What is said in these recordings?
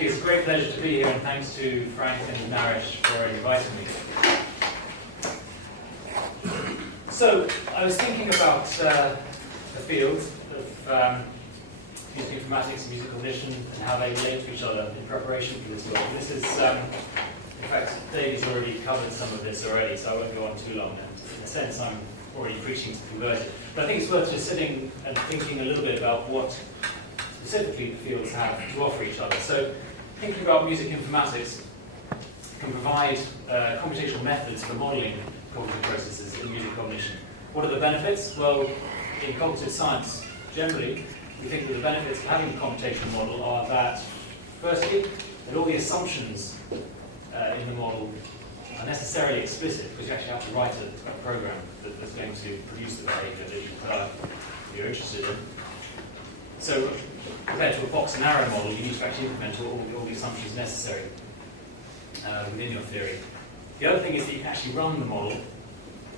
Thank you. It's a great pleasure to be here, and thanks to Frank and Naresh for inviting me. So, I was thinking about the field of music informatics and music cognition and how they relate to each other in preparation for this talk. This is, in fact, Davey's already covered some of this already, so I won't go on too long. And in a sense, I'm already preaching to converted. But I think it's worth just sitting and thinking a little bit about what specifically the fields have to offer each other. So, thinking about music informatics can provide computational methods for modeling cognitive processes in music cognition. What are the benefits? Well, in cognitive science, generally, we think that the benefits of having a computational model are that, firstly, that all the assumptions in the model are necessarily explicit, because you actually have to write a program that's going to produce the behavior that you're interested in. So, compared to a box and arrow model, you need to actually implement all the assumptions necessary within your theory. The other thing is that you can actually run the model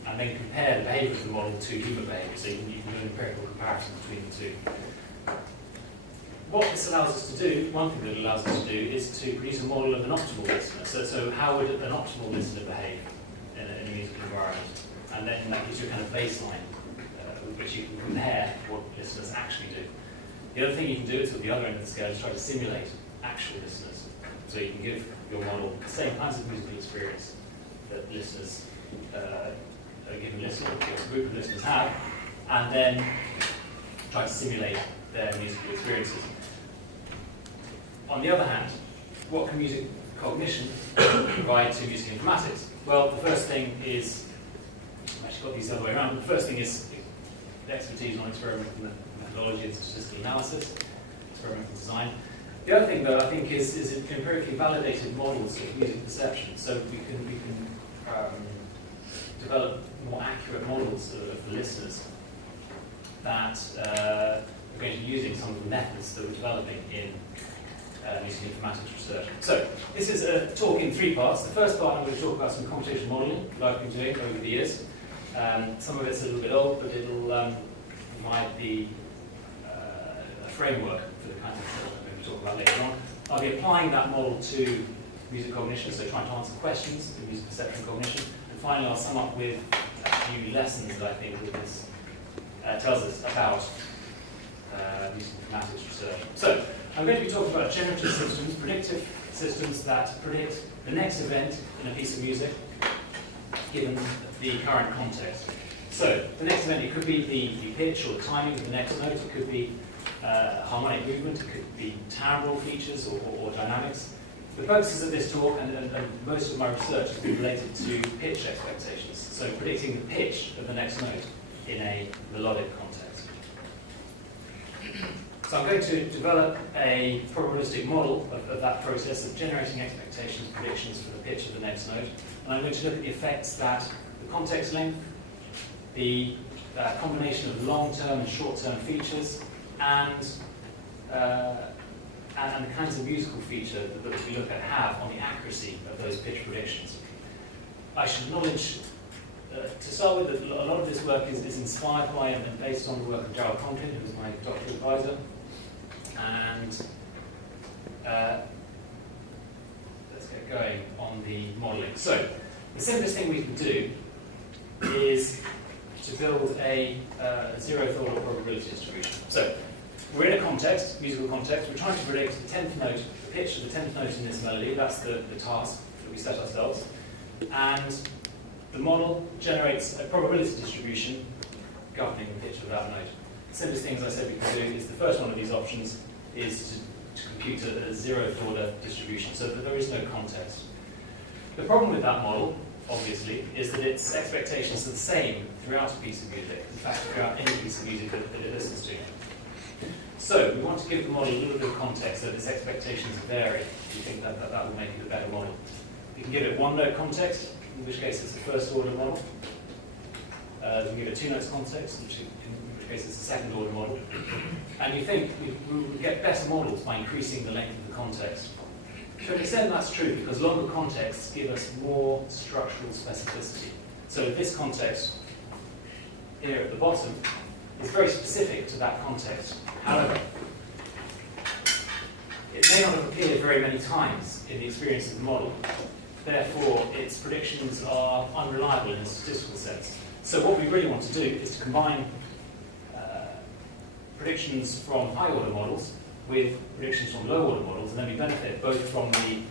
and then compare the behavior of the model to human behavior, so you can do an empirical comparison between the two. What this allows us to do, one thing that it allows us to do, is to produce a model of an optimal listener. So how would an optimal listener behave in a musical environment? And then that gives you a kind of baseline with which you can compare what listeners actually do. The other thing you can do is, at the other end of the scale, is try to simulate actual listeners. So you can give your model the same kinds of musical experience that listeners, a given listener, or a group of listeners have, and then try to simulate their musical experiences. On the other hand, what can music cognition provide to music informatics? Well, the first thing is, I've actually got these the other way around. The first thing is expertise on experimental methodology and statistical analysis, experimental design. The other thing, though, I think is empirically validated models of music perception. So we can develop more accurate models of the listeners that we're going to be using some of the methods that we're developing in music informatics research. So this is a talk in three parts. The first part, I'm going to talk about some computational modeling that I've been doing over the years. Some of it's a little bit old, but it'll provide a framework for the kind of stuff I'm going to talk about later on. I'll be applying that model to music cognition, so trying to answer questions in music perception and cognition. And finally, I'll sum up with a few lessons that I think that this tells us about music informatics research. So, I'm going to be talking about generative systems, predictive systems that predict the next event in a piece of music, given the current context. So, the next event, it could be the pitch or the timing of the next note, it could be harmonic movement, it could be timbral features or dynamics. The purposes of this talk and most of my research has been related to pitch expectations, so predicting the pitch of the next note in a melodic context. So I'm going to develop a probabilistic model of that process of generating expectations, predictions for the pitch of the next note. And I'm going to look at the effects that the context length, the combination of long-term and short-term features, and the kinds of musical feature that we look at have on the accuracy of those pitch predictions. I should acknowledge, to start with, that a lot of this work is inspired by and based on the work of Gerald Conklin, who was my doctoral advisor. And let's get going on the modelling. So, the simplest thing we can do is to build a zeroth order probability distribution. So, we're in a context, musical context, we're trying to predict the 10th note, the pitch of the 10th note in this melody. That's the task that we set ourselves. And the model generates a probability distribution governing the pitch of that note. The simplest thing, as I said, we can do is the first one of these options is to compute a zeroth order distribution, so that there is no context. The problem with that model, obviously, is that its expectations are the same throughout a piece of music, in fact, throughout any piece of music that it listens to. So, we want to give the model a little bit of context so that its expectations vary. We think that will make it a better model. We can give it one note context, in which case it's a first order model. We can give it two notes context, in which case it's a second order model. And you think we would get better models by increasing the length of the context. To an extent that's true, because longer contexts give us more structural specificity. So this context here at the bottom is very specific to that context. However, it may not have appeared very many times in the experience of the model. Therefore, its predictions are unreliable in a statistical sense. So what we really want to do is to combine predictions from high-order models with predictions from low-order models, and then we benefit both from the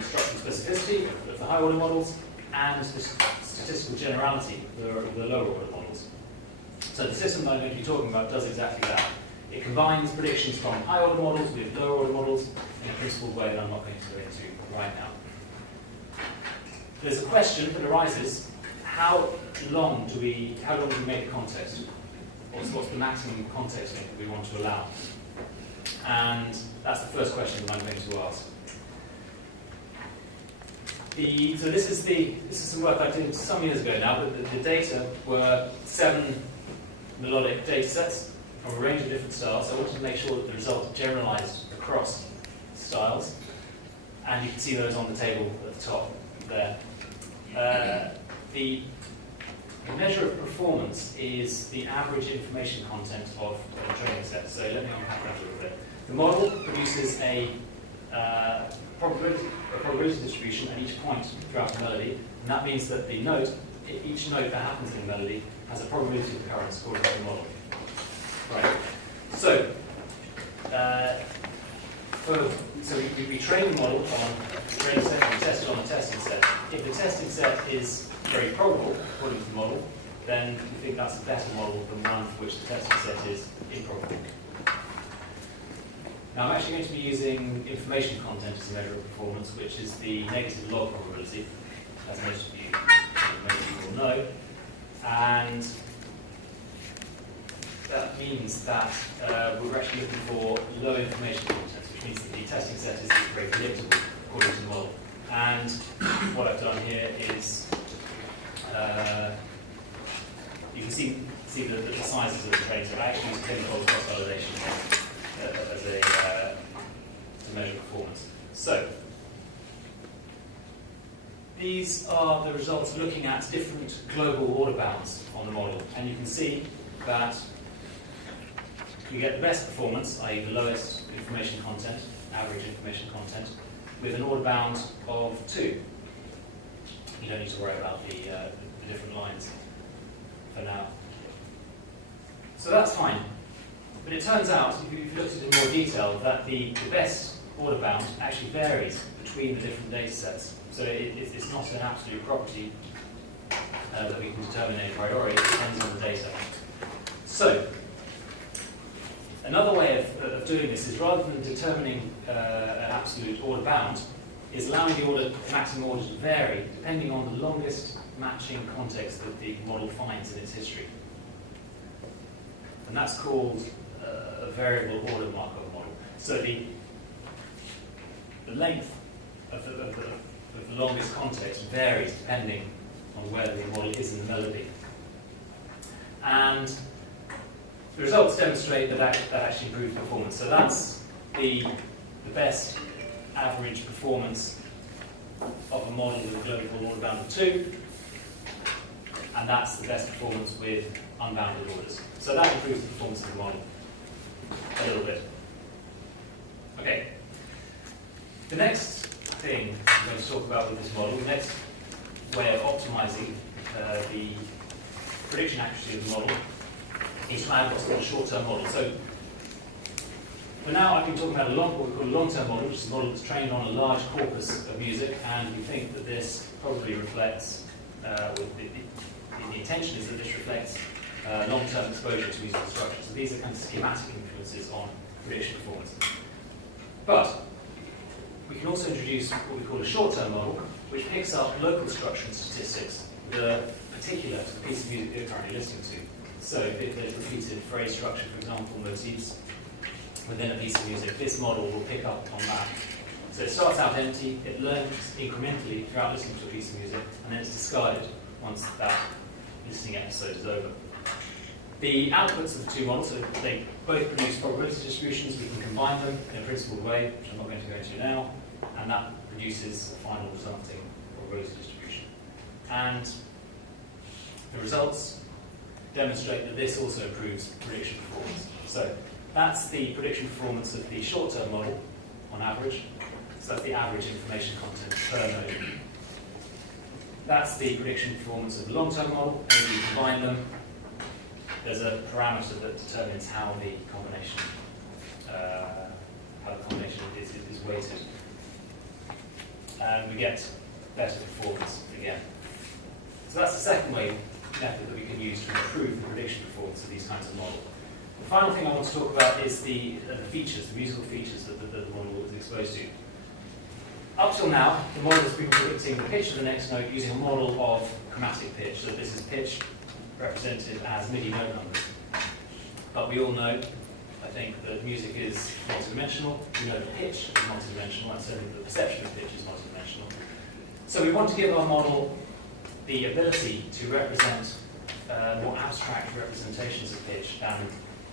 structural specificity of the high-order models and the statistical generality of the lower-order models. So the system that I'm going to be talking about does exactly that. It combines predictions from high-order models with lower-order models in a principled way that I'm not going to go into right now. There's a question that arises: how long do we make a context? What's the maximum context length that we want to allow? And that's the first question that I'm going to ask. So this is some work I did some years ago now, but the data were 7 melodic data sets from a range of different styles. So I wanted to make sure that the results generalized across styles. And you can see those on the table at the top there. The measure of performance is the average information content of a training set. So let me unpack that a little bit. The model produces a probability distribution at each point throughout the melody, and that means that each note that happens in the melody has a probability of occurrence according to the model. Right. So, we train the model on the training set and test it on the testing set. If the testing set is very probable according to the model, then we think that's a better model than one for which the testing set is improbable. Now I'm actually going to be using information content as a measure of performance, which is the negative log probability, as most of you will know. And that means that we're actually looking for low information content, which means that the testing set is very predictable according to the model. And what I've done here is you can see the sizes of the trains. So I actually use clinical cross-validation as a measure of performance. So these are the results looking at different global order bounds on the model, and you can see that we get the best performance, i.e. the lowest information content, average information content, with an order bound of 2. You don't need to worry about the different lines for now. So that's fine. But it turns out, if you've looked at it in more detail, that the best order bound actually varies between the different data sets. So it's not an absolute property that we can determine a priori. It depends on the data. So another way of doing this is, rather than determining an absolute order bound, is allowing the maximum order to vary depending on the longest matching context that the model finds in its history. And that's called a variable order Markov model. So the length of the longest context varies depending on where the model is in the melody. And the results demonstrate that actually improves performance. So that's the best average performance of a model with a global order bound of 2, and that's the best performance with unbounded orders. So that improves the performance of the model a little bit. Okay. The next thing I'm going to talk about with this model, the next way of optimizing the prediction accuracy of the model, is to add what's called a short-term model. So for now, I've been talking about what we call a long-term model, which is a model that's trained on a large corpus of music, and we think that this probably reflects, the intention is that this reflects long-term exposure to musical structure. So these are kind of schematic influences on prediction performance. But we can also introduce what we call a short-term model, which picks up local structure and statistics that are particular to the piece of music you're currently listening to. So if there's repeated phrase structure, for example, motifs within a piece of music, this model will pick up on that. So it starts out empty, it learns incrementally throughout listening to a piece of music, and then it's discarded once that listening episode is over. The outputs of the two models, so they both produce probability distributions. We can combine them in a principled way, which I'm not going to go into now, and that produces a final resulting probability distribution. And the results demonstrate that this also improves prediction performance. So That's the prediction performance of the short-term model on average. So that's the average information content per node. That's the prediction performance of the long-term model, and if you combine them, there's a parameter that determines how the combination is weighted. And we get better performance again. So that's the second method that we can use to improve the prediction performance of these kinds of models. The final thing I want to talk about is the features, the musical features that the model was exposed to. Up till now, the model has been predicting the pitch of the next note using a model of chromatic pitch. So this is pitch represented as MIDI note numbers. But we all know, I think, that music is multidimensional. We know that pitch is multidimensional, and certainly the perception of pitch is multidimensional. So we want to give our model the ability to represent more abstract representations of pitch than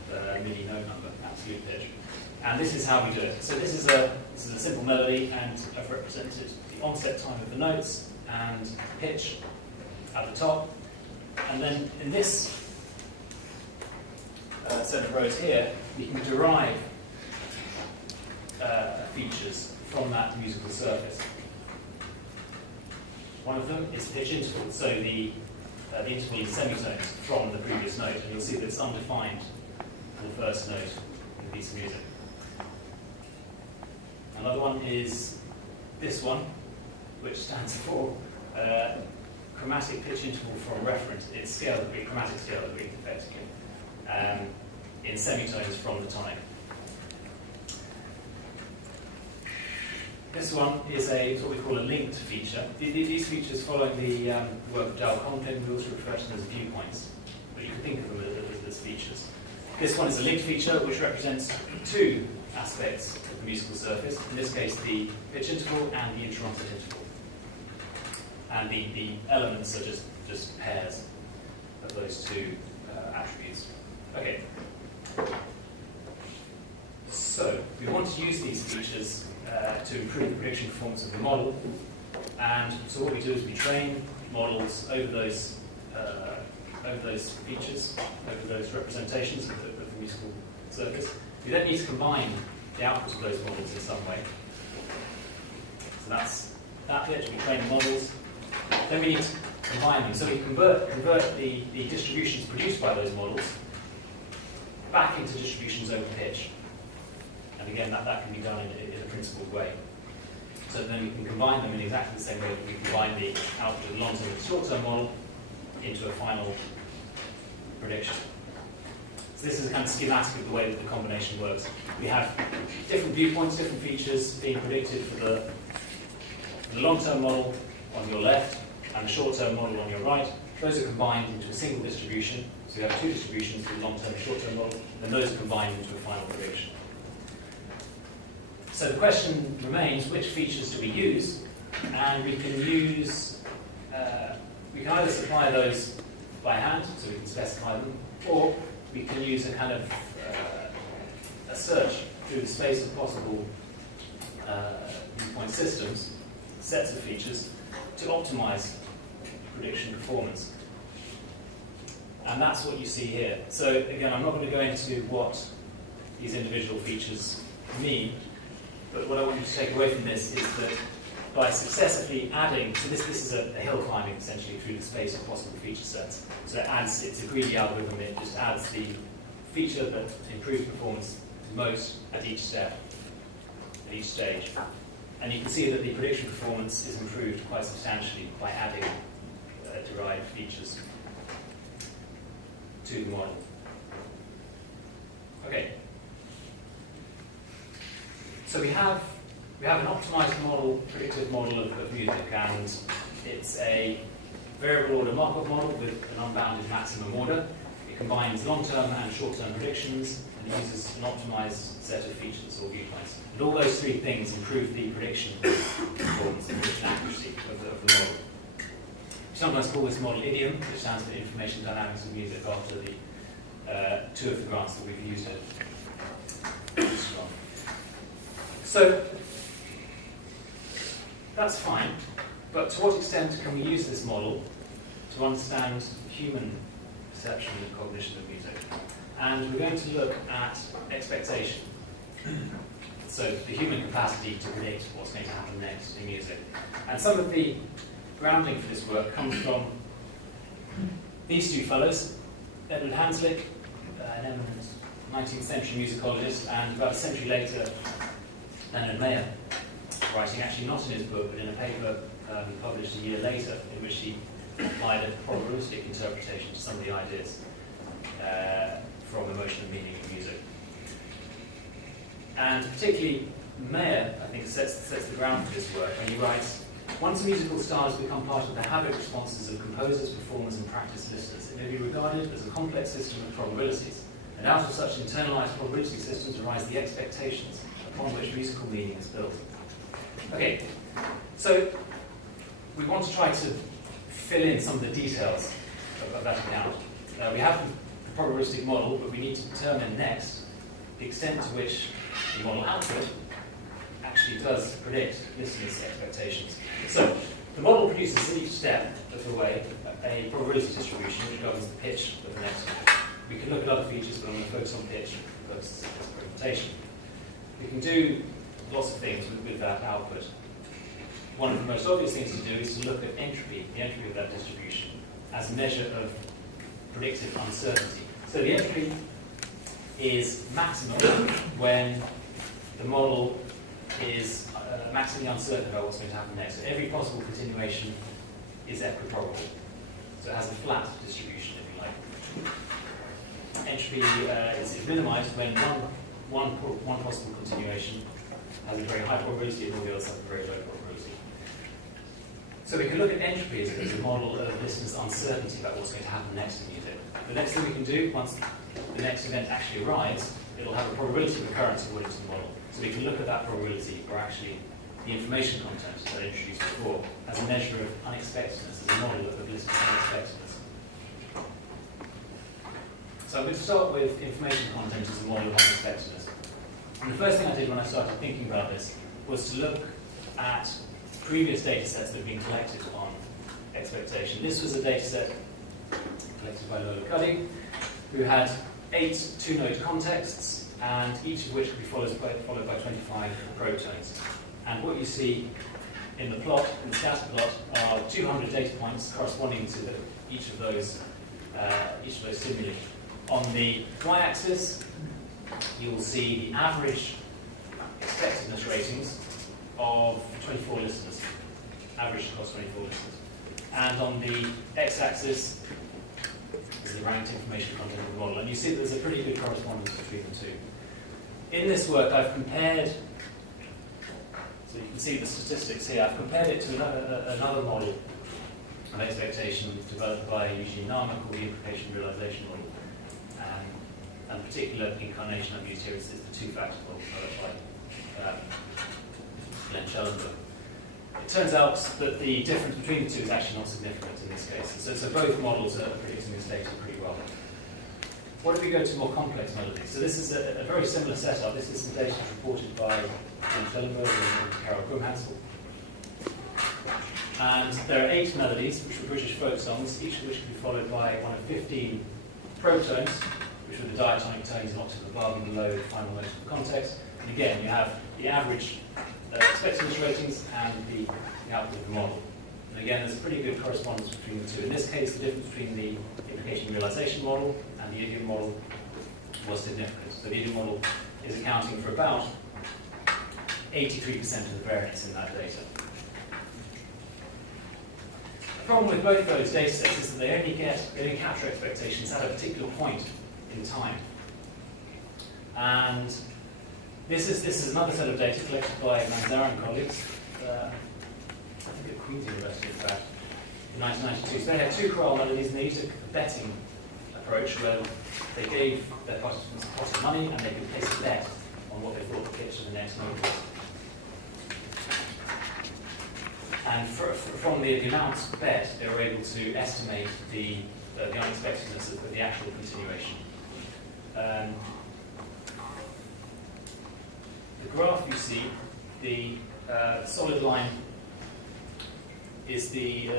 the MIDI note number, absolute pitch. And this is how we do it. So this is a simple melody, and I've represented the onset time of the notes and pitch at the top. And then in this set of rows here, we can derive features from that musical surface. One of them is pitch interval, so the interval in semitones from the previous note, and you'll see that it's undefined for the first note in the piece of music. Another one is this one, which stands for chromatic pitch interval from reference. It's scale degree, chromatic scale degree, effectively, in semitones from the tonic. This one is what we call a linked feature. These features, following the work of Dal Conklin, we also refer to them as viewpoints, but you can think of them as features. This one is a linked feature which represents two aspects of the musical surface, in this case the pitch interval and the interrupted interval. And the elements are just pairs of those two attributes. Okay. So we want to use these features to improve the prediction performance of the model. And so what we do is we train models over those features, over those representations of the musical surface. We then need to combine the output of those models in some way. So that's that bit. We train the models. Then we need to combine them. So we convert the distributions produced by those models back into distributions over pitch. And again, that can be done in a principled way. So then we can combine them in exactly the same way that we combine the output of the long-term and the short-term model into a final prediction. So this is a kind of schematic of the way that the combination works. We have different viewpoints, different features being predicted for the long-term model on your left and the short-term model on your right. Those are combined into a single distribution. So we have two distributions for the long-term and short-term model, and then those are combined into a final prediction. So the question remains, which features do we use? And we can use, we can either supply those by hand, so we can specify them, or we can use a kind of a search through the space of possible viewpoint systems, sets of features, to optimize prediction performance. And that's what you see here. So again, I'm not going to go into what these individual features mean, but what I want you to take away from this is that by successively adding, so this is a hill climbing essentially through the space of possible feature sets. So it's a greedy algorithm, it just adds the feature that improves performance most at each step, at each stage. And you can see that the prediction performance is improved quite substantially by adding derived features to the model. Okay. So we have an optimized model, predictive model of music, and it's a variable order Markov model with an unbounded maximum order. It combines long-term and short-term predictions, and it uses an optimized set of features or viewpoints. And all those three things improve the prediction performance and prediction accuracy of the model. We sometimes call this model idiom, which stands for Information Dynamics of Music, after the two of the grants that we've used it. So that's fine, but to what extent can we use this model to understand human perception and cognition of music? and we're going to look at expectation. So the human capacity to predict what's going to happen next in music. And some of the grounding for this work comes from these two fellows, Edward Hanslick, an eminent 19th century musicologist, and about a century later, Leonard Mayer, writing actually not in his book, but in a paper published a year later, in which he applied a probabilistic interpretation to some of the ideas from emotion and meaning in music. And particularly Mayer, I think, sets the ground for this work when he writes, once a musical style has become part of the habit responses of composers, performers, and practice listeners, it may be regarded as a complex system of probabilities. And out of such internalized probability systems arise the expectations upon which musical meaning is built. Okay, so we want to try to fill in some of the details of that account. We have the probabilistic model, but we need to determine next the extent to which the model output actually does predict listeners' expectations. So the model produces at each step of the way a probability distribution which governs the pitch of the next note. We can look at other features, but I'm going to focus on pitch for purposes of this presentation. We can do lots of things with that output. One of the most obvious things to do is to look at entropy, the entropy of that distribution, as a measure of predictive uncertainty. So the entropy is maximum when the model is maximally uncertain about what's going to happen next. So every possible continuation is equiprobable. So it has a flat distribution, if you like. Entropy is minimized when one possible continuation has a very high probability and all the others have a very low probability. So we can look at entropy as a model of listeners' uncertainty about what's going to happen next in music. The next thing we can do, once the next event actually arrives, it'll have a probability of occurrence according to the model. So we can look at that probability, or actually the information content that I introduced before, as a measure of unexpectedness, as a model of listeners' unexpectedness. So I'm going to start with information content as a model of unexpectedness. And the first thing I did when I started thinking about this was to look at previous data sets that have been collected on expectation. This was a data set collected by Lola Cuddy, who had 8 two-note contexts, and each of which could be followed by 25 probe tones. And what you see in the plot, in the scatter plot, are 200 data points corresponding to each of those stimuli. On the y-axis, you will see the average expectedness ratings of 24 listeners, averaged across 24 listeners. And on the x-axis is the ranked information content of the model. And you see that there's a pretty good correspondence between the two. In this work, I've compared, so you can see the statistics here, I've compared it to another model of expectation developed by Eugene Nama called the implication realization model. And particular incarnation I've used here is the two-factor model developed by Glenn Schellenberg. It turns out that the difference between the two is actually not significant in this case. So both models are predicting this data pretty well. What if we go to more complex melodies? So this is a very similar setup. This is the data reported by Glenn Schellenberg and Carol Grumhansel. And there are 8 melodies, which were British folk songs, each of which can be followed by one of 15 probe tones, which are the diatonic tones an octave above and below the final note of the context. And again, you have the average expectedness ratings and the output of the model. And again, there's a pretty good correspondence between the two. In this case, the difference between the implication realization model and the idiom model was significant. So the idiom model is accounting for about 83% of the variance in that data. The problem with both those data sets is that they only capture expectations at a particular point in time. And this is another set of data collected by Manzar and colleagues, I think at Queen's University in fact, in 1992. So they had 2 chorale melodies, and they used a betting approach where they gave their participants a pot of money and they could place a bet on what they thought the pitch of the next note was. And from the amount bet, they were able to estimate the unexpectedness of the actual continuation. The graph you see, the solid line is the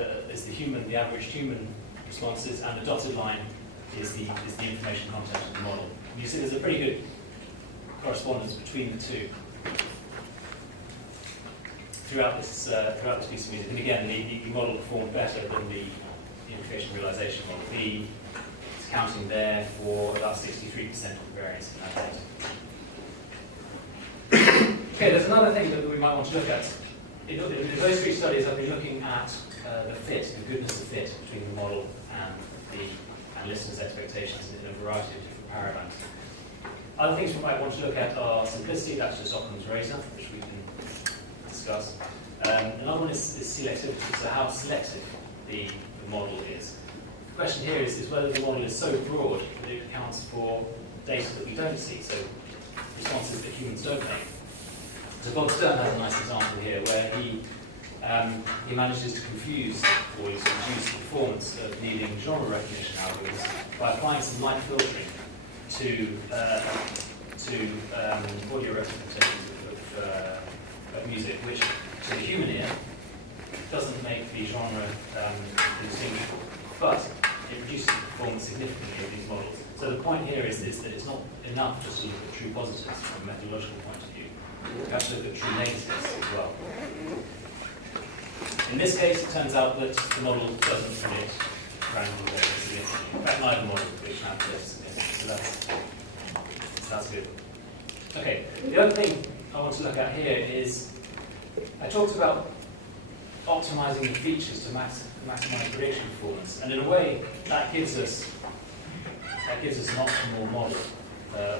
average human responses, and the dotted line is the information content of the model. You see there's a pretty good correspondence between the two throughout this piece of music. And again, the model performed better than the implication realization model. B is counting there for about 63% of the variance in that data. Okay, there's another thing that we might want to look at. In those three studies, I've been looking at the fit, the goodness of fit between the model and the listeners' expectations in a variety of different paradigms. Other things we might want to look at are simplicity, that's just Occam's razor, which we can discuss. Another one is selectivity, so how selective the model is. The question here is whether the model is so broad that it accounts for data that we don't see, so responses that humans don't make. So Bob Stern has a nice example here where he manages to confuse or to reduce the performance of leading genre recognition algorithms by applying some light filtering to audio representations of music, which to the human ear doesn't make the genre indistinguishable, but it reduces the performance significantly of these models. So the point here is that it's not enough just to look at true positives from a methodological point of view. We have to look at true negatives as well. In this case, it turns out that the model doesn't predict random data significantly. In fact, neither model predicts random data significantly, so that's good. Okay, the other thing I want to look at here is, I talked about optimizing the features to maximize prediction performance, and in a way, that gives us an optimal model,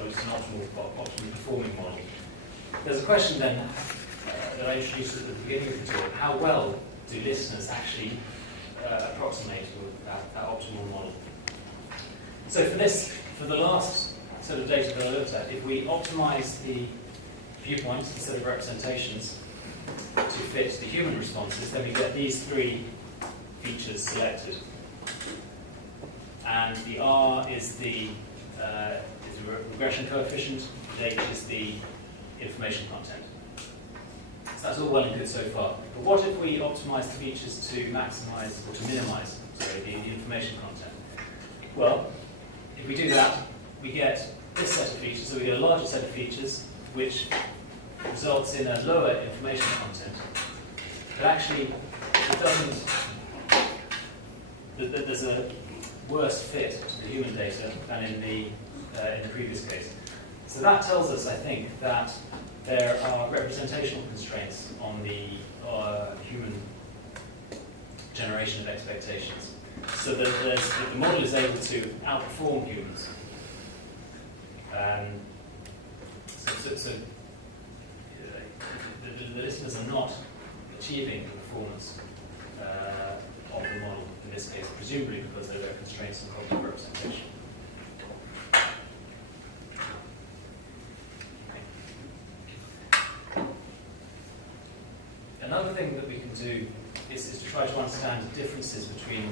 which is an optimally performing model. There's a question then that I introduced at the beginning of the talk: how well do listeners actually approximate that optimal model? So for the last set of data that I looked at, if we optimize the viewpoints, the set of representations, to fit the human responses, then we get these three features selected. And the R is the regression coefficient, the H is the information content. So that's all well and good so far. But what if we optimize the features to maximize, or to minimize, the information content? Well, if we do that, we get this set of features, so we get a larger set of features, which results in a lower information content. But actually, it doesn't, there's a worse fit to the human data than in the previous case. So that tells us, I think, that there are representational constraints on the human generation of expectations. So that the model is able to outperform humans. The listeners are not achieving the performance of the model in this case, presumably because there are constraints on cognitive representation. Another thing that we can do is to try to understand the differences between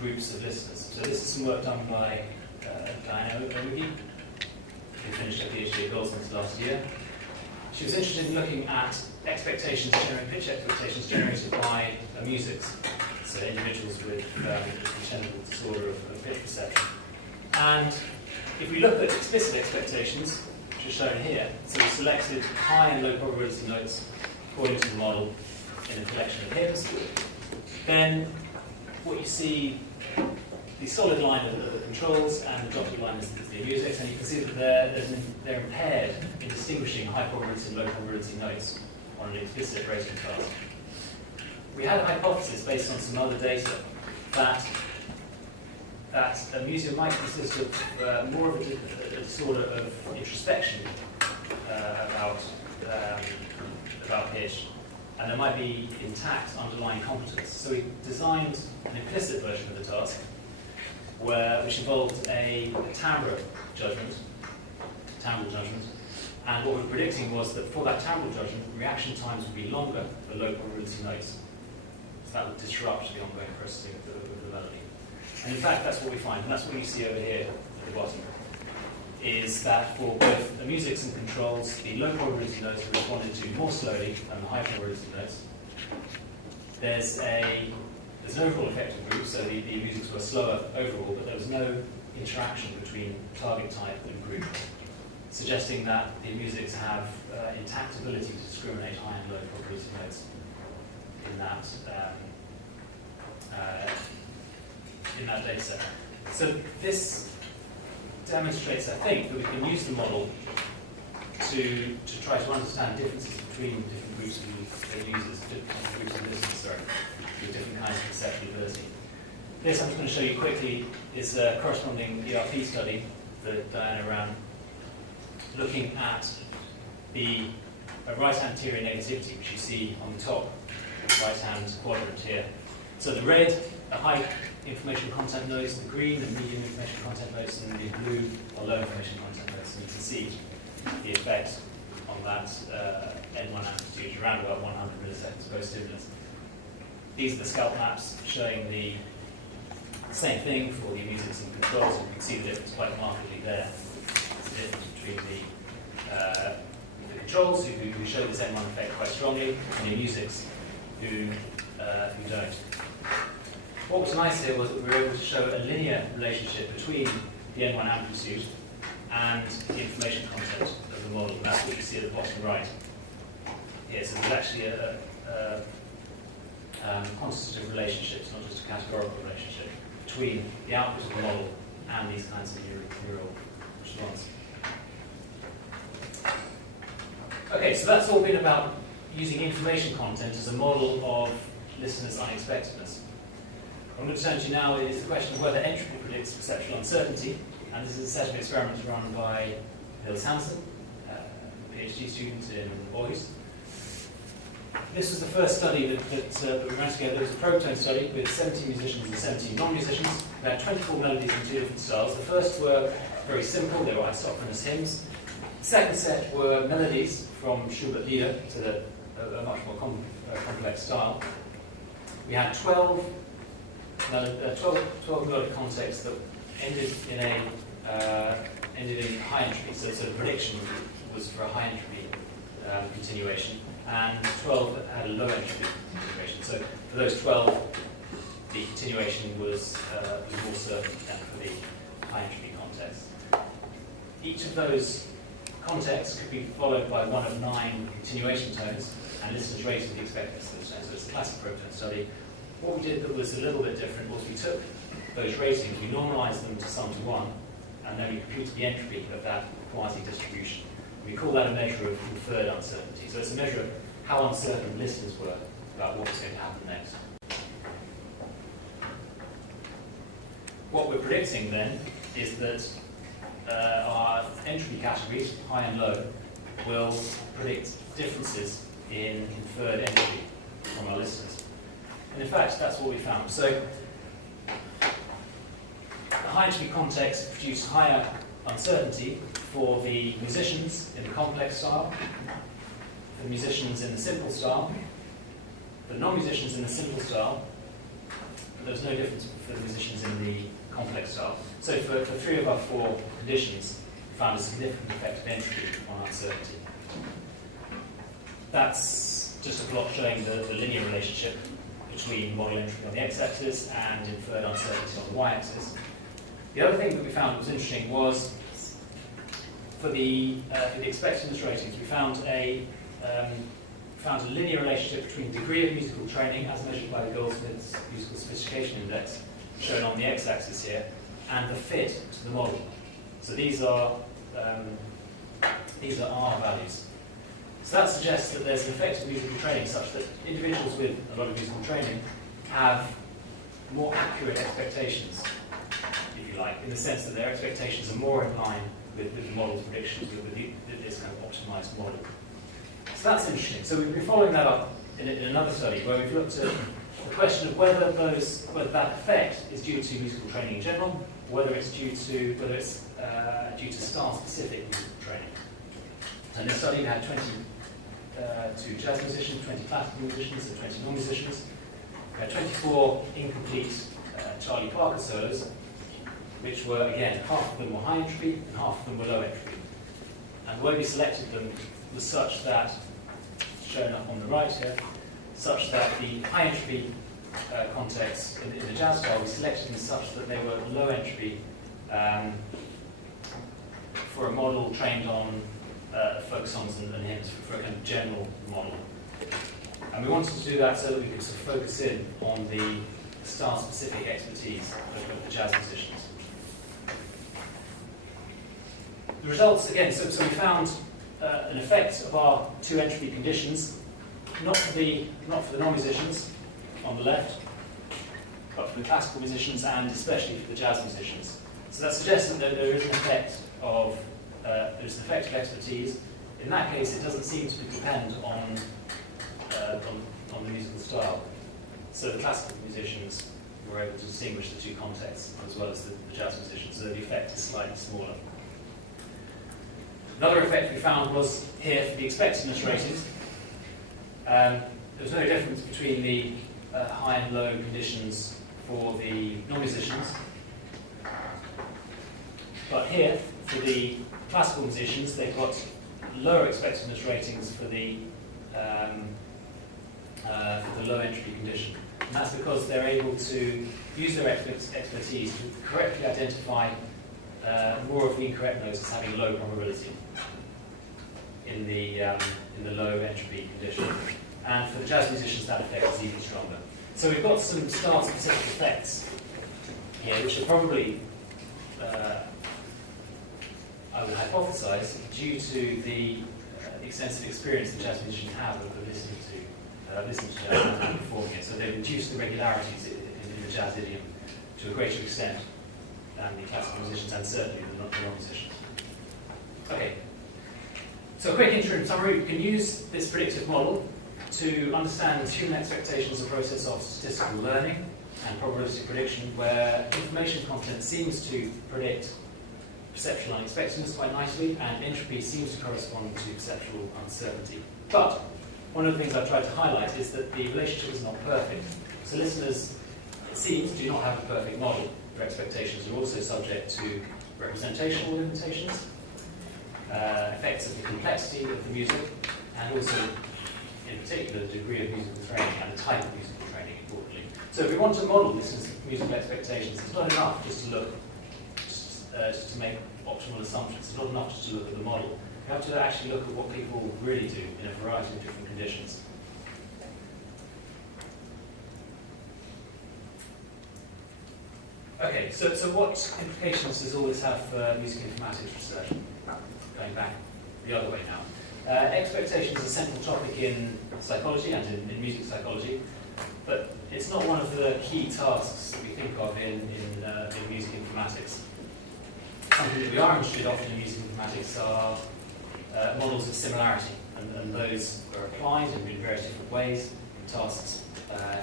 groups of listeners. So this is some work done by Diana Ogi, who finished her PhD at Goldsmiths last year. She was interested in looking at pitch expectations generated by musics, so individuals with congenital disorder of pitch perception. And if we look at explicit expectations, which are shown here, so we selected high and low probability notes according to the model in a collection of hymns, then what you see, the solid line are the controls and the dotted line is the music, and you can see that they're impaired in distinguishing high probability and low probability notes on an explicit rating task. We had a hypothesis based on some other data that a museum might consist of more of a disorder of introspection about pitch, and there might be intact underlying competence. So we designed an implicit version of the task, which involved a timbre judgment, and what we're predicting was that for that timbre judgment, reaction times would be longer for low probability notes. So that would disrupt the ongoing processing of the melody. And in fact, that's what we find, and that's what you see over here at the bottom, is that for both the musics and controls, the low probability notes are responded to more slowly than the high probability notes. There's an overall effective group, so the musics were slower overall, but there was no interaction between target type and group, suggesting that the musics have intact ability to discriminate high and low probability notes in that data set. So this demonstrates, I think, that we can use the model to try to understand differences between different groups of users, different groups of listeners, with different kinds of perceptual ability. This I'm just going to show you quickly is a corresponding ERP study that Diana ran, looking at the right anterior negativity, which you see on the top right-hand quadrant here. So the red are high information content nodes, the green are medium information content nodes, and the blue are low information content nodes. And you can see the effect on that N1 amplitude around about 100 milliseconds post-stimulus. These are the scalp maps showing the same thing for the musics and controls, and you can see the difference quite markedly there. There's a difference between the controls, who show this N1 effect quite strongly, and the musics, who don't. What was nice here was that we were able to show a linear relationship between the N1 amplitude and the information content of the model. And that's what you see at the bottom right here. So there's actually a quantitative relationship, it's not just a categorical relationship, between the output of the model and these kinds of neural response. Okay, so that's all been about using information content as a model of listeners' unexpectedness. What I'm going to turn to now is the question of whether entropy predicts perceptual uncertainty, and this is a set of experiments run by Pearce, a PhD student in Aarhus. This was the first study that we ran together. It was a probotone study with 17 musicians and 17 non-musicians. We had 24 melodies in 2 different styles. The first were very simple, they were isochronous hymns. The second set were melodies from Schubert Lieder to a much more complex style. We had 12 melodic contexts that ended in high entropy, so the prediction was for a high entropy continuation, and 12 that had a low entropy continuation. So for those 12, the continuation was more certain than for the high entropy context. Each of those contexts could be followed by one of 9 continuation tones, and listeners rated the expectancy of those tones. So it's a classic probotone study. What we did that was a little bit different was we took those ratings, we normalized them to sum to 1, and then we computed the entropy of that quasi-distribution. We call that a measure of inferred uncertainty. So it's a measure of how uncertain listeners were about what was going to happen next. What we're predicting then is that our entropy categories, high and low, will predict differences in inferred entropy from our listeners. And in fact, that's what we found. So the high entropy context produced higher uncertainty for the musicians in the complex style, the musicians in the simple style, the non-musicians in the simple style, but there was no difference for the musicians in the complex style. So for 3 of our 4 conditions, we found a significant effect of entropy on uncertainty. That's just a plot showing the linear relationship between model entropy on the x-axis and inferred uncertainty on the y-axis. The other thing that we found that was interesting was for the expectedness ratings, we found a linear relationship between degree of musical training, as measured by the Goldsmith's Musical Sophistication Index, shown on the x-axis here, and the fit to the model. So these are R values. So that suggests that there's an effect of musical training such that individuals with a lot of musical training have more accurate expectations, if you like, in the sense that their expectations are more in line with the model's predictions, with this kind of optimized model. So that's interesting. So we've been following that up in another study where we've looked at the question of whether that effect is due to musical training in general, or whether it's due to style-specific musical training. And in this study we had 22 jazz musicians, 20 classical musicians, and 20 non-musicians. We had 24 incomplete Charlie Parker solos, which were, again, half of them were high entropy and half of them were low entropy. And the way we selected them was such that, shown up on the right here, such that the high entropy contexts in the jazz style, we selected them such that they were low entropy for a model trained on folk songs and hymns, for a kind of general model. And we wanted to do that so that we could sort of focus in on the style-specific expertise of the jazz musicians. The results, again, so we found an effect of our two entropy conditions, not for the non-musicians on the left, but for the classical musicians and especially for the jazz musicians. So that suggests that there is an effect of expertise. In that case, it doesn't seem to depend on the musical style. So the classical musicians were able to distinguish the two contexts as well as the jazz musicians, so the effect is slightly smaller. Another effect we found was here for the expectedness ratings. There was no difference between the high and low conditions for the non-musicians. But here, for the classical musicians, they've got lower expectedness ratings for the low entropy condition. And that's because they're able to use their expertise to correctly identify more of the incorrect notes as having low probability in the low entropy condition. And for the jazz musicians, that effect is even stronger. So we've got some style-specific effects here, which are probably, I would hypothesize, due to the extensive experience the jazz musicians have of listening to jazz and performing it. So they reduce the regularities in the jazz idiom to a greater extent than the classical musicians and certainly the non-musicians. Okay. So a quick interim summary. We can use this predictive model to understand human expectations, a process of statistical learning and probability prediction, where information content seems to predict perceptual unexpectedness quite nicely, and entropy seems to correspond to perceptual uncertainty. But one of the things I've tried to highlight is that the relationship is not perfect. So listeners, it seems, do not have a perfect model. Their expectations are also subject to representational limitations, effects of the complexity of the music, and also, in particular, the degree of musical training and the type of musical training, importantly. So if we want to model listeners' musical expectations, it's not enough just to look, just to make optimal assumptions. It's not enough just to look at the model. You have to actually look at what people really do in a variety of different conditions. Okay, so what implications does all this have for music informatics research? Going back the other way now. Expectations is a central topic in psychology and in music psychology, but it's not one of the key tasks that we think of in music informatics. Something that we are interested often in music informatics are models of similarity, and those are applied in various different ways in tasks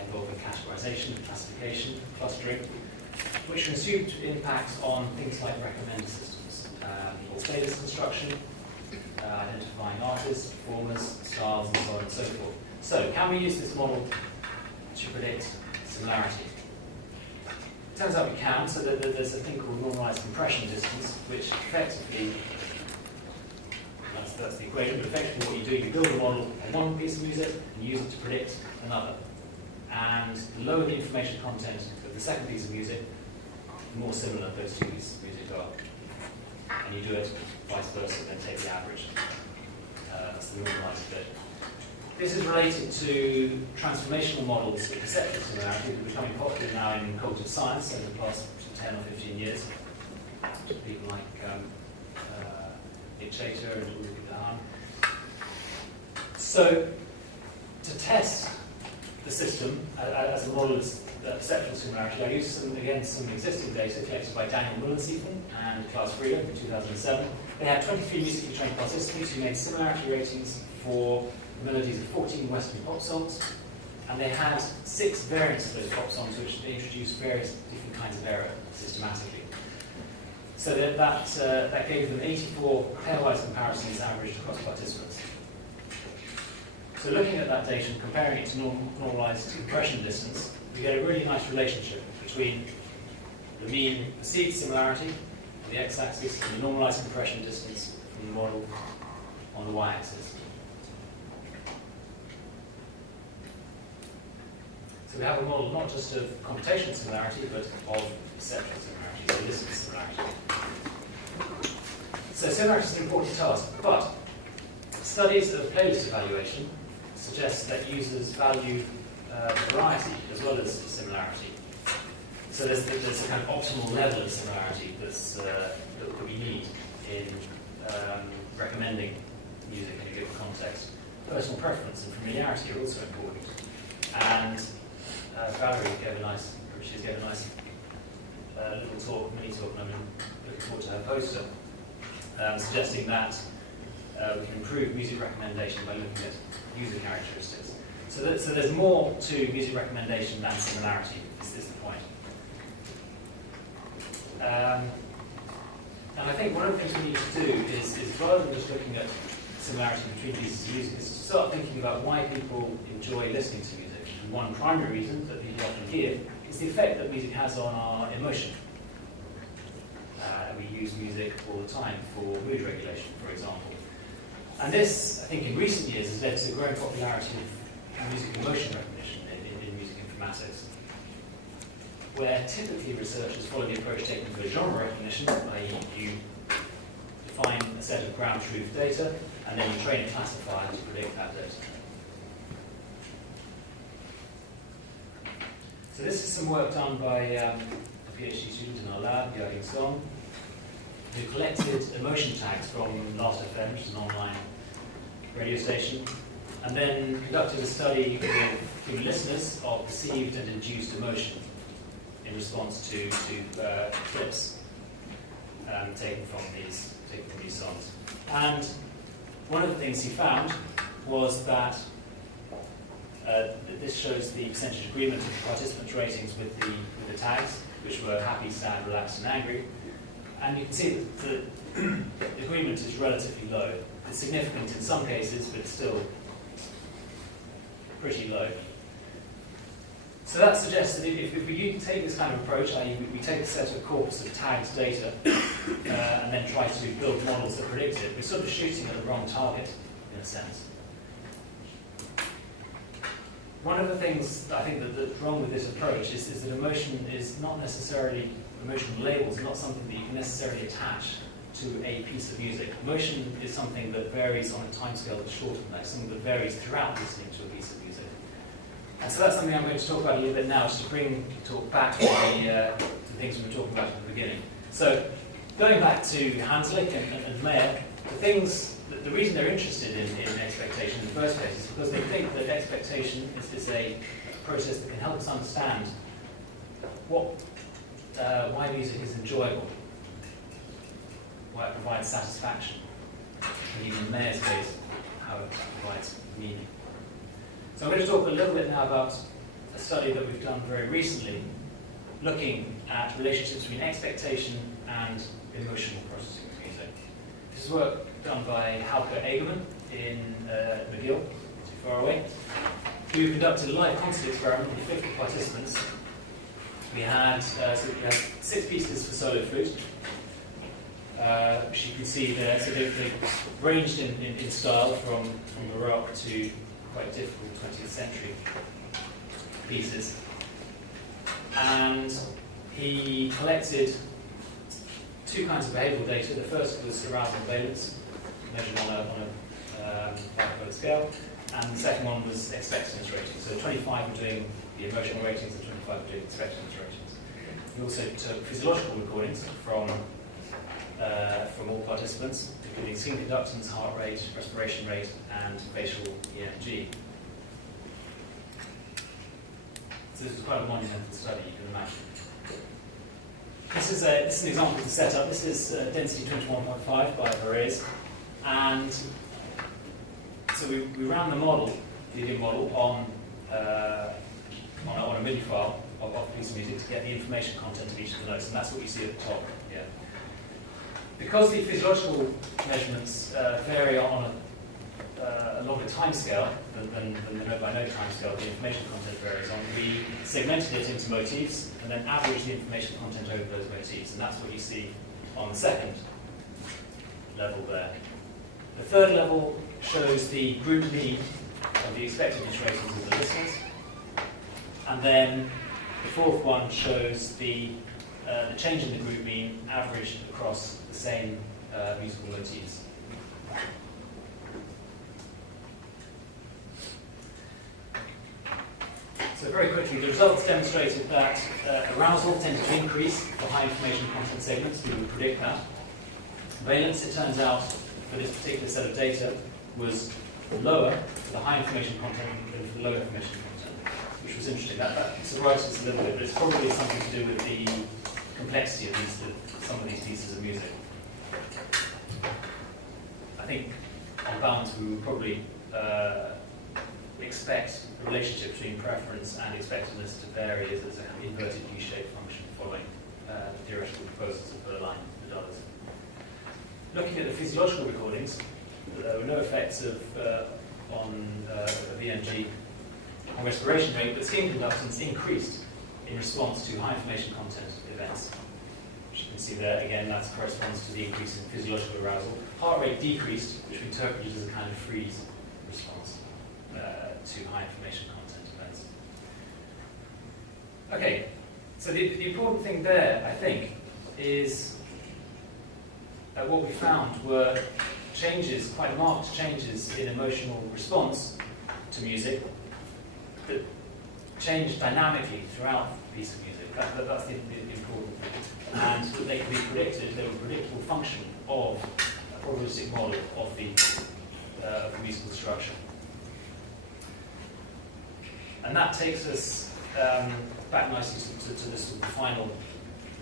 involving categorization, classification, clustering, which are assumed to impact on things like recommender systems, or status construction, identifying artists, performers, styles, and so on and so forth. So, can we use this model to predict similarity? It turns out we can, so that there's a thing called normalized compression distance, which effectively, that's the equation, but effectively what you do, you build a model on one piece of music and use it to predict another. And the lower the information content of the second piece of music, the more similar those two pieces of music are. And you do it vice versa, and then take the average. That's the normalized bit. This is related to transformational models of perceptual similarity that are becoming popular now in cognitive science over the past 10 or 15 years. People like Nick Chater and Ulrike Dahan. So, to test the system as a model of perceptual similarity, I used some existing data collected by Daniel Mullensiefen and Klaus Frieder in 2007. They had 23 musically trained participants who made similarity ratings for the melodies of 14 Western pop songs, and they had 6 variants of those pop songs which introduced various different kinds of error systematically. So that gave them 84 pairwise comparisons averaged across participants. So looking at that data and comparing it to normalized compression distance, we get a really nice relationship between the mean perceived similarity on the x-axis and the normalized compression distance from the model on the y-axis. So we have a model not just of computational similarity, but of perceptual similarity, so listening similarity. So similarity is an important task, but studies of playlist evaluation suggest that users value variety as well as similarity. So there's a kind of optimal level of similarity that we need in recommending music in a given context. Personal preference and familiarity are also important. And Valerie gave a nice little talk, mini talk, and I'm looking forward to her poster, suggesting that we can improve music recommendation by looking at user characteristics. So there's more to music recommendation than similarity, is the point. And I think one of the things we need to do is rather than just looking at similarity between pieces of music, is to start thinking about why people enjoy listening to music. And one primary reason that people often give is the effect that music has on our emotion. We use music all the time for mood regulation, for example. And this, I think, in recent years has led to growing popularity of music emotion recognition in music informatics, where typically researchers follow the approach taken for genre recognition, i.e. you define a set of ground truth data, and then you train a classifier to predict that data. So this is some work done by a PhD student in our lab, Jürgen Song, who collected emotion tags from Last.fm, which is an online radio station, and then conducted a study with human listeners of perceived and induced emotion in response to clips taken from these songs. And one of the things he found was that this shows the percentage agreement of participants' ratings with the tags, which were happy, sad, relaxed, and angry. And you can see that the agreement is relatively low. It's significant in some cases, but it's still pretty low. So that suggests that if we take this kind of approach, i.e. we take a set of corpus of tagged data and then try to build models that predict it, we're sort of shooting at the wrong target, in a sense. One of the things I think that's wrong with this approach is that emotion is not necessarily, emotional labels are not something that you can necessarily attach to a piece of music. Emotion is something that varies on a timescale that's shorter than that, something that varies throughout listening to a piece of music. And so that's something I'm going to talk about a little bit now, just to bring the talk back to the things we were talking about at the beginning. So, going back to Hanslick and Mayer, the reason they're interested in expectation in the first place is because they think that expectation is a process that can help us understand why music is enjoyable, why it provides satisfaction, and even in Mayer's case, how it provides meaning. So I'm going to talk a little bit now about a study that we've done very recently, looking at relationships between expectation and emotional processing of music. This is work done by Hauke Egerman in McGill, not too far away, who conducted a live concert experiment with 50 participants. We had 6 pieces for solo flute, which you can see there. So they ranged in style from Baroque to quite difficult 20th century pieces. And he collected 2 kinds of behavioural data. The first was arousal and valence, measured on a 5-point scale, and the second one was expectance ratings. So 25 were doing the emotional ratings and 25 were doing expectance ratings. He also took physiological recordings from all participants, including skin conductance, heart rate, respiration rate, and facial EMG. So this is quite a monumental study, you can imagine. This is an example of the setup. This is density 21.5 by Pearce, and so we ran the model, the idiom model, on a MIDI file of a piece of music to get the information content of each of the notes, and that's what you see at the top here. Because the physiological measurements vary on a longer time scale than the note-by-note time scale the information content varies on, we segmented it into motifs and then averaged the information content over those motifs, and that's what you see on the second level there. The third level shows the group mean of the expectedness ratings of the listeners, And then the fourth one shows the change in the group mean averaged across the same musical motifs. So very quickly, the results demonstrated that arousal tended to increase for high information content segments. We would predict that. Valence, it turns out, for this particular set of data, was lower for the high information content than for the low information content, which was interesting. That surprised us a little bit, but it's probably something to do with the complexity of some of these pieces of music. I think, on balance, we would probably expect the relationship between preference and expectedness to vary as an inverted U-shaped function following the theoretical proposals of Berline and others. Looking at the physiological recordings, there were no effects on VNG on respiration rate, but skin conductance increased in response to high information content events. Which you can see there, again, that corresponds to the increase in physiological arousal. Heart rate decreased, which we interpreted as a kind of freeze response to high information content events. Okay, so the important thing there, I think, is what we found were changes, quite marked changes in emotional response to music that changed dynamically throughout the piece of music. That's the important thing. And that they can be predicted, they were a predictable function of a probabilistic model of the musical structure. And that takes us back nicely to this sort of final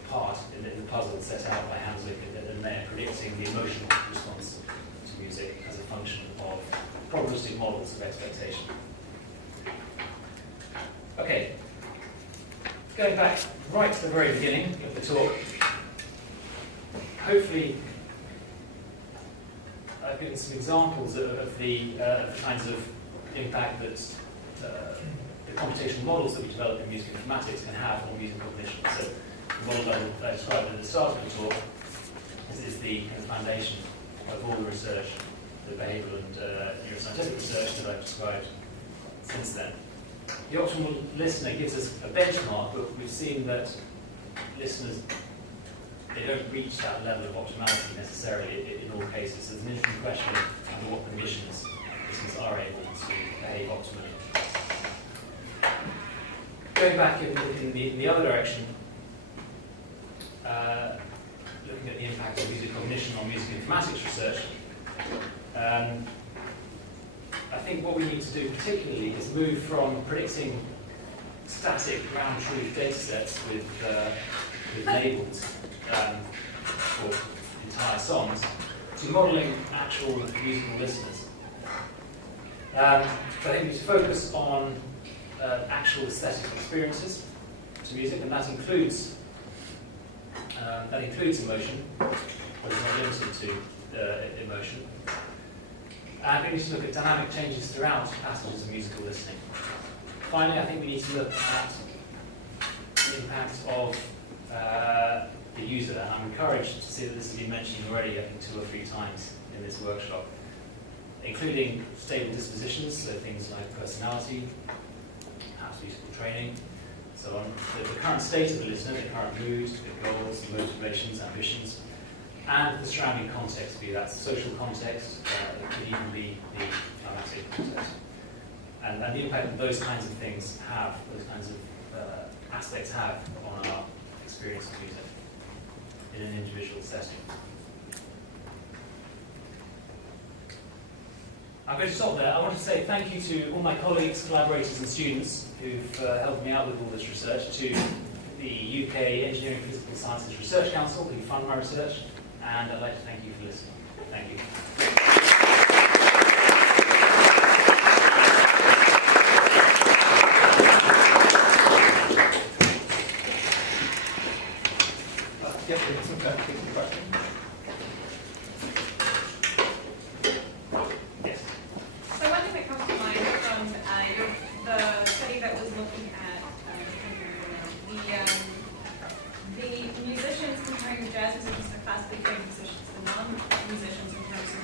part in the puzzle set out by Hanslick and Mayer, predicting the emotional response to music as a function of probabilistic models of expectation. Okay, going back right to the very beginning of the talk, hopefully I've given some examples of the kinds of impact that the computational models that we develop in music informatics can have on music cognition. So the model that I described at the start of the talk is the kind of foundation of all the research, the behavioural and neuroscientific research that I've described since then. The optimal listener gives us a benchmark, but we've seen that listeners, they don't reach that level of optimality necessarily in all cases. So there's an interesting question under what conditions listeners are able to behave optimally. Going back in the other direction, looking at the impact of music cognition on music informatics research, I think what we need to do particularly is move from predicting static ground truth data sets with labels for entire songs to modelling actual musical listeners. So I think we need to focus on actual aesthetic experiences to music, and that includes emotion, but it's not limited to emotion. And we need to look at dynamic changes throughout passages of musical listening. Finally, I think we need to look at the impact of the user, and I'm encouraged to see that this has been mentioned already, I think 2 or 3 times in this workshop, including stable dispositions, so things like personality, perhaps musical training, so on. The current state of the listener, the current mood, the goals, the motivations, ambitions, and the surrounding context, be that social context, it could even be the climatic context. And the impact that those kinds of things have, those kinds of aspects have on our experience of music in an individual setting. I'm going to stop there. I want to say thank you to all my colleagues, collaborators and students who've helped me out with all this research, to the UK Engineering and Physical Sciences Research Council who fund my research, and I'd like to thank you for listening. Thank you. Yes. So one thing that comes to mind from the study that was looking at the musicians comparing the jazz musicians to classically trained musicians, the non-musicians in terms of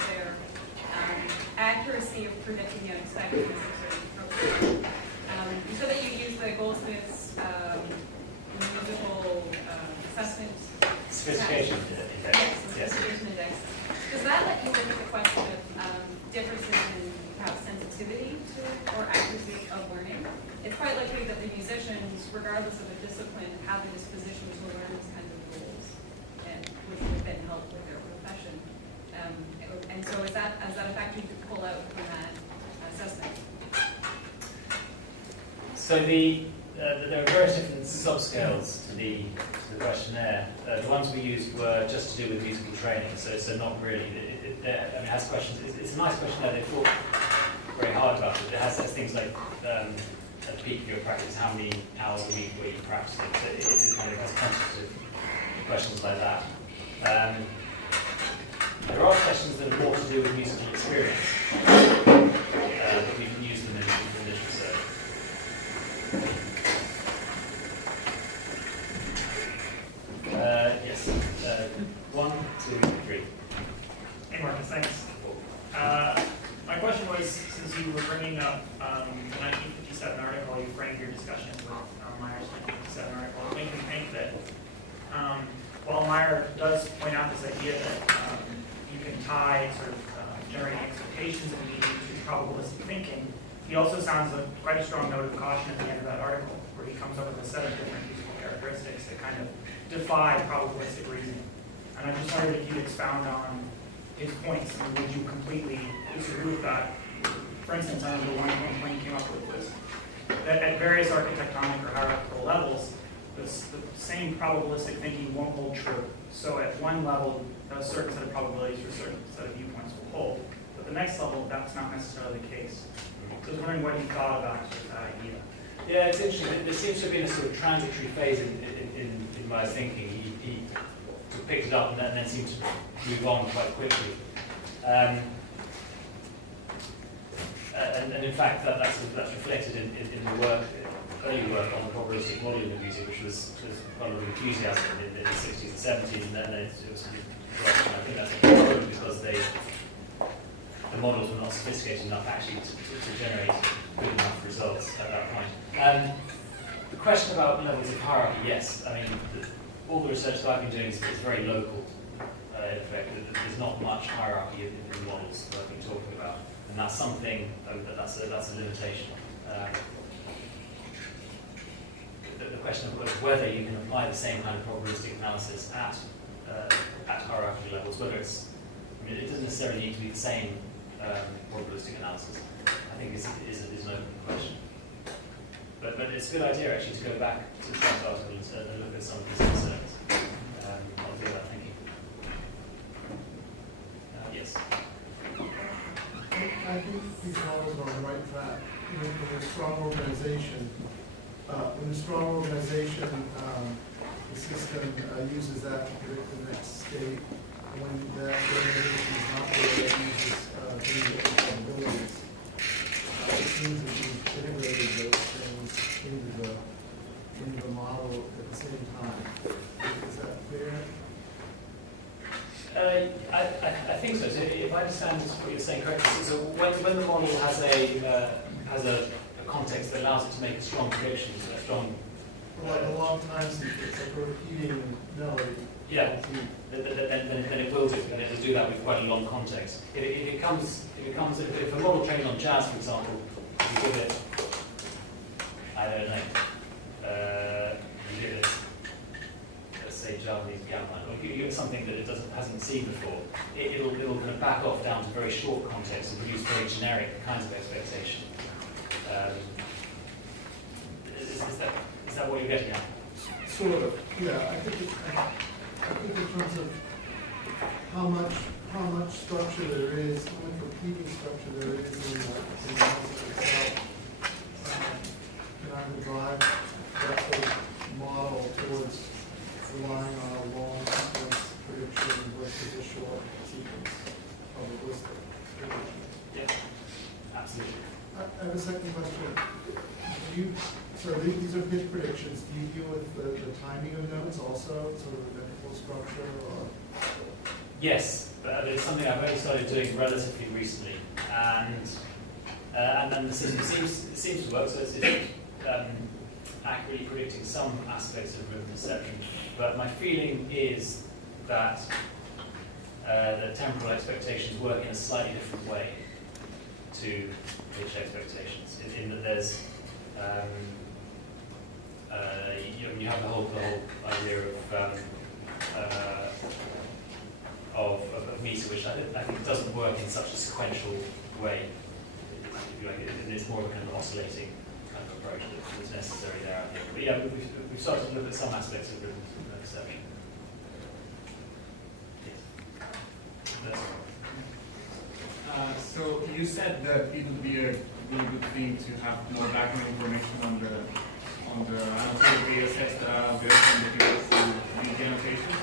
of learning, it's quite likely that the musicians, regardless of a discipline, have the disposition to learn these kinds of rules, and which would then help with their profession. And so is that a factor you could pull out from that assessment? So there are various different subscales to the questionnaire. The ones we used were just to do with musical training, so not really. It has questions. It's a nice questionnaire. They thought very hard about it. It has things like at the peak of your practice, how many hours a week were you practicing? So it kind of has quantitative questions like that. There are questions that are more to do with musical experience. But we can use them in the research. Yes. 1, 2, 3. Hey Marcus, thanks. My question was, since you were bringing up the 1957 article, you framed your discussion with CogMIR's 1957 article. It made me think that while Meyer does point out this idea that you can tie sort of generating expectations of meaning to probabilistic thinking, he also sounds like quite a strong note of caution at the end of that article, where he comes up with a set of different musical characteristics that kind of defy probabilistic reasoning. And I just wondered if you'd expound on his points, and would you completely disagree with that? For instance, I remember one point he came up with was that at various architectonic or hierarchical levels, the same probabilistic thinking won't hold true. So at one level, a certain set of probabilities for a certain set of viewpoints will hold. But the next level, that's not necessarily the case. So I was wondering what you thought about that idea. Yeah, it's interesting. There seems to have been a sort of transitory phase in my thinking. He picked it up and then seemed to move on quite quickly. And in fact, that's reflected in the work, early work on the probabilistic modelling of music, which was quite a lot of enthusiasm in the 60s and 70s, and then it was dropped. And I think that's probably because the models were not sophisticated enough actually to generate good enough results at that point. The question about levels of hierarchy, yes. I mean, all the research that I've been doing is very local. In effect, there's not much hierarchy in the models that I've been talking about, and that's something that's a limitation. The question of whether you can apply the same kind of probabilistic analysis at hierarchical levels, whether it's, I mean, it doesn't necessarily need to be the same probabilistic analysis. I think is an open question. But it's a good idea actually to go back to that article and look at some of these concerns. I'll do that, thank you. Yes. I think these models are on the right track. When a strong organization, the system uses that to predict the next state. When that organization is not there, it uses capabilities. It seems that we've integrated those things into the model at the same time. Is that fair? I think so. So if I understand what you're saying correctly, so when the model has a context that allows it to make a strong prediction, a strong Like a long time sequence, like a repeating melody. yeah, then it will do, and it will do that with quite a long context. If a model trained on jazz, for example, you give it, I don't know, you give it, let's say Japanese piano, or you give it something that it hasn't seen before, it'll kind of back off down to very short context and produce very generic kinds of expectation. Is that what you're getting at? Sort of, yeah. I think in terms of how much structure there is, how much repeating structure there is in the analysis itself, can either drive that sort of model towards relying on a long sequence prediction versus a short sequence probabilistic prediction. Yeah, absolutely. I have a second question. So these are pitch predictions. Do you deal with the timing of notes also, sort of identical structure, or? Yes, but it's something I've only started doing relatively recently, and then the system seems to work. So it's accurately predicting some aspects of rhythm perception. But my feeling is that the temporal expectations work in a slightly different way. to pitch expectations. In that there's you have the whole idea of meter, which I think doesn't work in such a sequential way. If you like, it's more of a kind of oscillating kind of approach that's necessary there, I think. But yeah, we've started to look at some aspects of the exception. Yes. So you said that it would be a really good thing to have more background information on the annotated data sets that are out there from the people who read the annotations.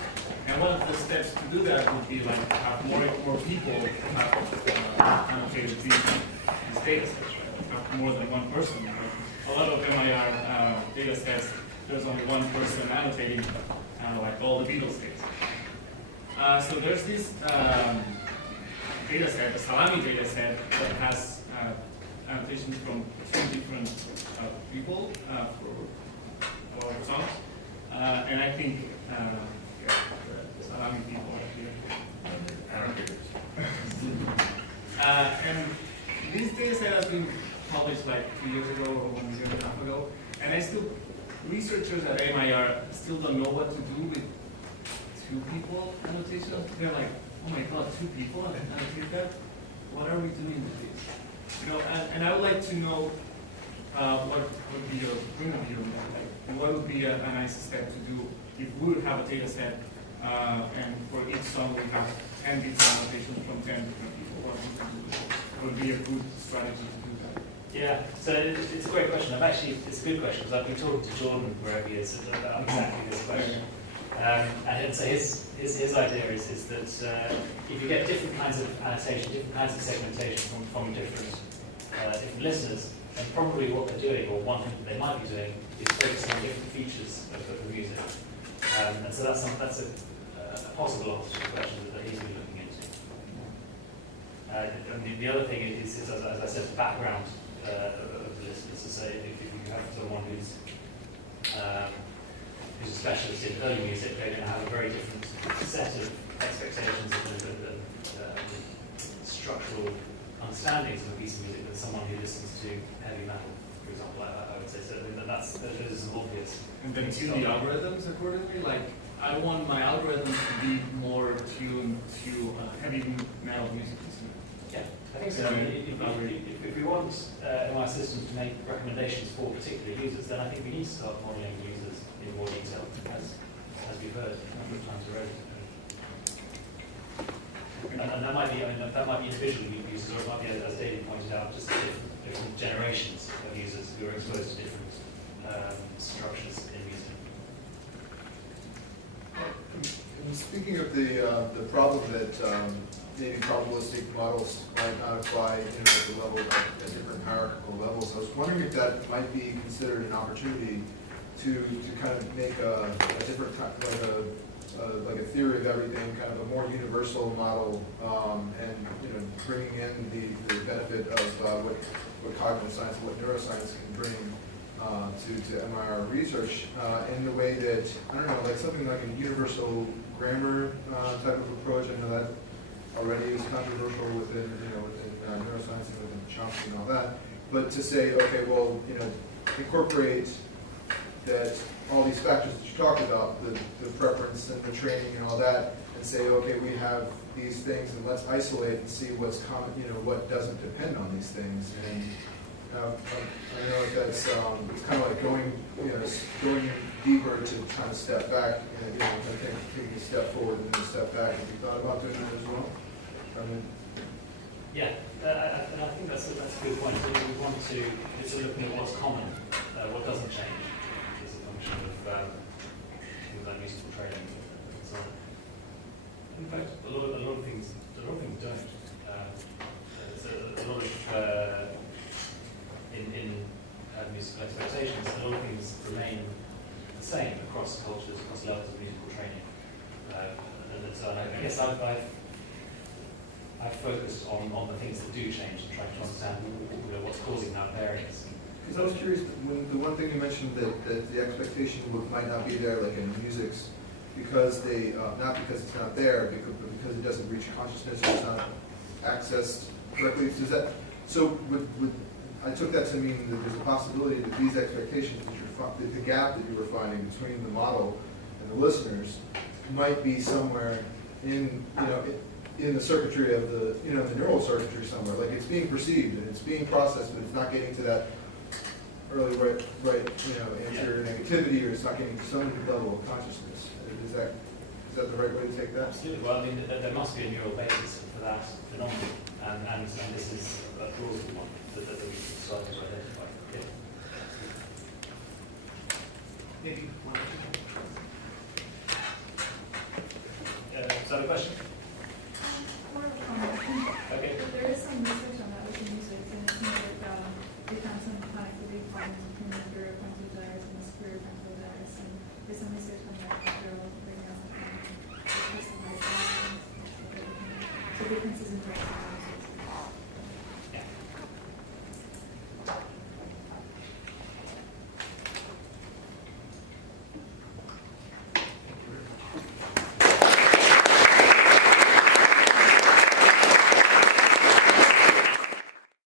And one of the steps to do that would be like have more people have annotated these data sets, right? Have more than one person. Right? A lot of MIR data sets, there's only one person annotating like all the Beatles data. So there's this data set, the Salami data set, that has annotations from 2 different people for songs. And I think the Salami people are here. And this data set has been published like 2 years ago or 1 year and a half ago. And researchers at MIR still don't know what to do with 2 people annotation. They're like, oh my god, 2 people annotate that? What are we doing with this? You know, and I would like to know what would be your point of view on that. Like, and what would be a nice step to do if we would have a data set and for each song we have 10 different annotations from 10 different people. What would be a good strategy to do that? Yeah, so it's a great question. It's a good question because I've been talking to Jordan wherever he is about exactly this question. And so his idea is that if you get different kinds of annotation, different kinds of segmentation from different listeners, then probably what they're doing, or one thing that they might be doing, is focusing on different features of the music. And so that's a possible answer to the question that he's been looking into. And the other thing is as I said, the background of the listeners. So say if you have someone who's a specialist in early music, they're going to have a very different set of expectations and structural understandings of a piece of music than someone who listens to heavy metal, for example. I would say so. Those are some obvious. And then tune the algorithms accordingly. Like, I want my algorithms to be more tuned to heavy metal music. Yeah, I think so. I mean, if we want MI systems to make recommendations for particular users, then I think we need to start modeling users in more detail, as we've heard a number of times already. And that might be, that might be individual users, or it might be, as David pointed out, just different generations of users who are exposed to different structures in music. And speaking of the problem that maybe probabilistic models might not apply at the level at different hierarchical levels, I was wondering if that might be considered an opportunity to kind of make a different like a theory of everything, kind of a more universal model, and bringing in the benefit of what cognitive science and what neuroscience can bring to MIR research in the way that, I don't know, like something like a universal grammar type of approach. I know that already is controversial within neuroscience and within Chomsky and all that. But to say, okay, well, incorporate that all these factors that you talked about, the preference and the training and all that, and say, okay, we have these things, and let's isolate and see what's common, what doesn't depend on these things. And I know that's it's kind of like going deeper to trying to step back, and I think taking a step forward and then a step back. Have you thought about doing that as well? Yeah, and I think that's a good point. We want to, it's looking at what's common, what doesn't change, as a function of things like musical training and so on. In fact, a lot of things don't. So a lot of in musical expectations, a lot of things remain the same across cultures, across levels of musical training. And so I guess I've focused on the things that do change and trying to understand what's causing that variance. Because I was curious, when the one thing you mentioned that the expectation might not be there, like in music's, because they not because it's not there, but because it doesn't reach consciousness or it's not accessed correctly. So I took that to mean that there's a possibility that these expectations that that the gap that you were finding between the model and the listeners might be somewhere in, in the circuitry of the, the neural circuitry somewhere. Like it's being perceived and it's being processed, but it's not getting to that early right answer to negativity, or it's not getting to some level of consciousness. Is that the right way to take that? Absolutely. Well, I mean, there must be a neural basis for that phenomenon, and this is a plausible one that we've decided to identify. Yeah. Maybe one or two. Is that a question? More of a comment. Okay. There is some research on that with the music, and it seems like they found some connectivity problems between the neuropancreatic gyrus and the superior gyrus, and there's some research on that that they're all bringing up the differences in